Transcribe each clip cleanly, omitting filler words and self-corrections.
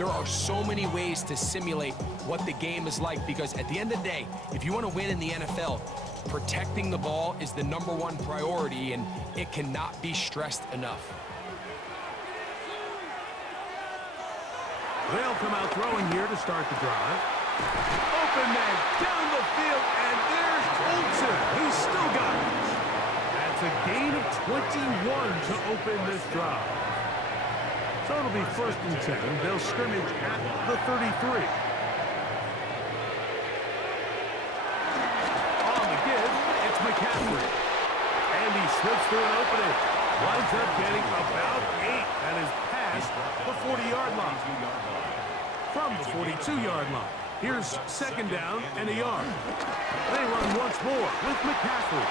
There are so many ways to simulate what the game is like because at the end of the day, if you want to win in the NFL, protecting the ball is the #1 priority, and it cannot be stressed enough. They'll come out throwing here to start the drive. Open man down the field, and there's Olsen. He's still got it. That's a gain of 21 to open this drive. So it'll be 1st and 10. They'll scrimmage at the 33. On the give, it's McCaffrey. And he slips through an opening. Winds up getting about 8. That is past the 40-yard line. From the 42-yard line. Here's 2nd down and a yard. They run once more with McCaffrey.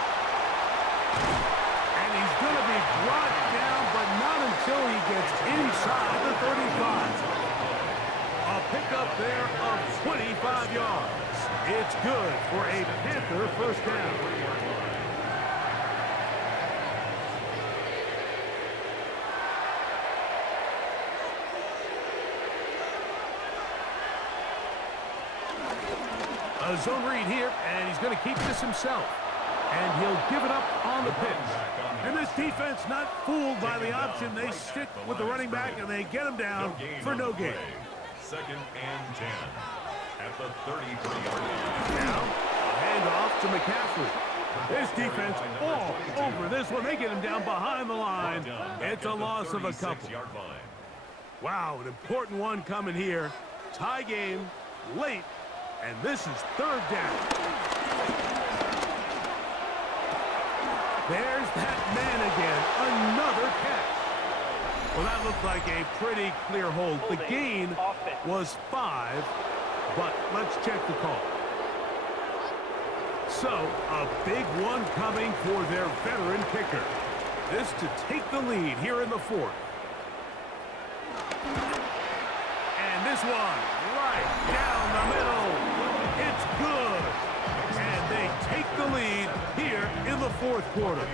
And he's going to be brought down, but not until he gets inside the 35. A pickup there of 25 yards. It's good for a Panther 1st down. A zone read here, and he's going to keep this himself. And he'll give it up on the pitch. And this defense not fooled by the option. They stick with the running back, and they get him down for no gain. 2nd and 10 at the 33-yard line. Now, a handoff to McCaffrey. This defense all over this one. They get him down behind the line. It's a loss of a couple. Wow, an important one coming here. Tie game, late. And this is 3rd down. There's that man again. Another catch. Well, that looked like a pretty clear hold. The gain was 5, but let's check the call. So, a big one coming for their veteran kicker. This to take the lead here in the 4th. And this one right down the middle. It's good. And they take the lead here in the 4th quarter.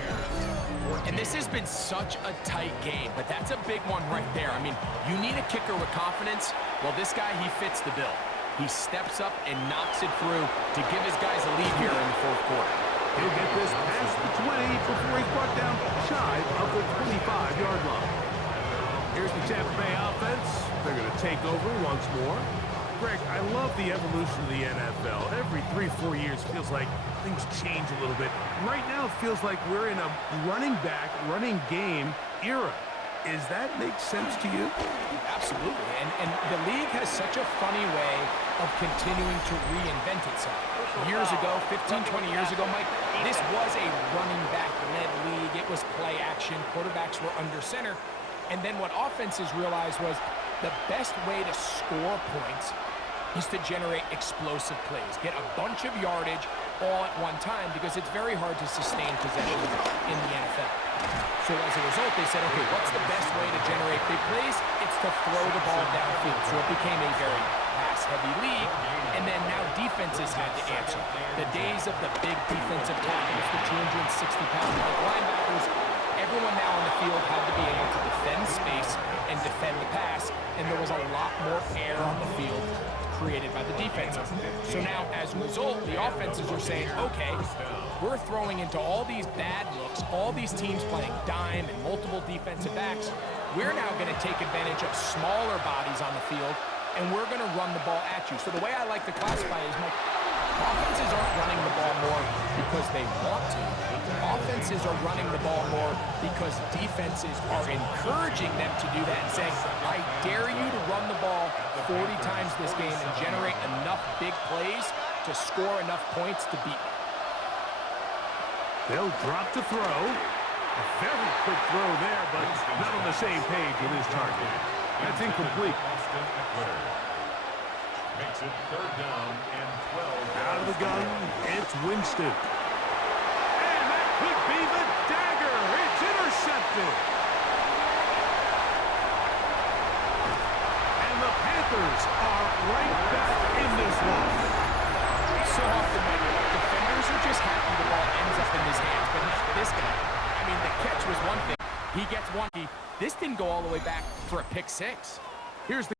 And this has been such a tight game, but that's a big one right there. I mean, you need a kicker with confidence. Well, this guy, he fits the bill. He steps up and knocks it through to give his guys a lead here in the 4th quarter. He'll get this past the 20 before he's brought down shy of the 25-yard line. Here's the Tampa Bay offense. They're going to take over once more. Greg, I love the evolution of the NFL. Every 3-4 years feels like things change a little bit. Right now, it feels like we're in a running back, running game era. Does that make sense to you? Absolutely. And the league has such a funny way of continuing to reinvent itself. Years ago, 15, 20 years ago, Mike, this was a running back-led league. It was play action. Quarterbacks were under center. And then what offenses realized was the best way to score points is to generate explosive plays. Get a bunch of yardage all at one time because it's very hard to sustain possessions in the NFL. So as a result, they said, okay, what's the best way to generate big plays? It's to throw the ball downfield. So it became a very pass-heavy league, and then now defenses had to answer. The days of the big defensive tackles, the 260-pound linebackers, everyone now on the field had to be able to defend space and defend the pass, and there was a lot more air on the field created by the defenses. So now, as a result, the offenses are saying, okay, we're throwing into all these bad looks, all these teams playing dime and multiple defensive backs. We're now going to take advantage of smaller bodies on the field, and we're going to run the ball at you. So the way I like to classify it is, Mike, offenses aren't running the ball more because they want to. Offenses are running the ball more because defenses are encouraging them to do that and saying, I dare you to run the ball 40 times this game and generate enough big plays to score enough points to beat me. They'll drop to throw. A very quick throw there, but not on the same page with his target. That's incomplete. Makes it 3rd down and 12. Out of the gun, it's Winston. And that could be the dagger. It's intercepted. And the Panthers are right back in this one. So often, defenders are just happy the ball ends up in his hands, but not this guy. I mean, the catch was one thing. He gets one. This didn't go all the way back for a pick six. Here's the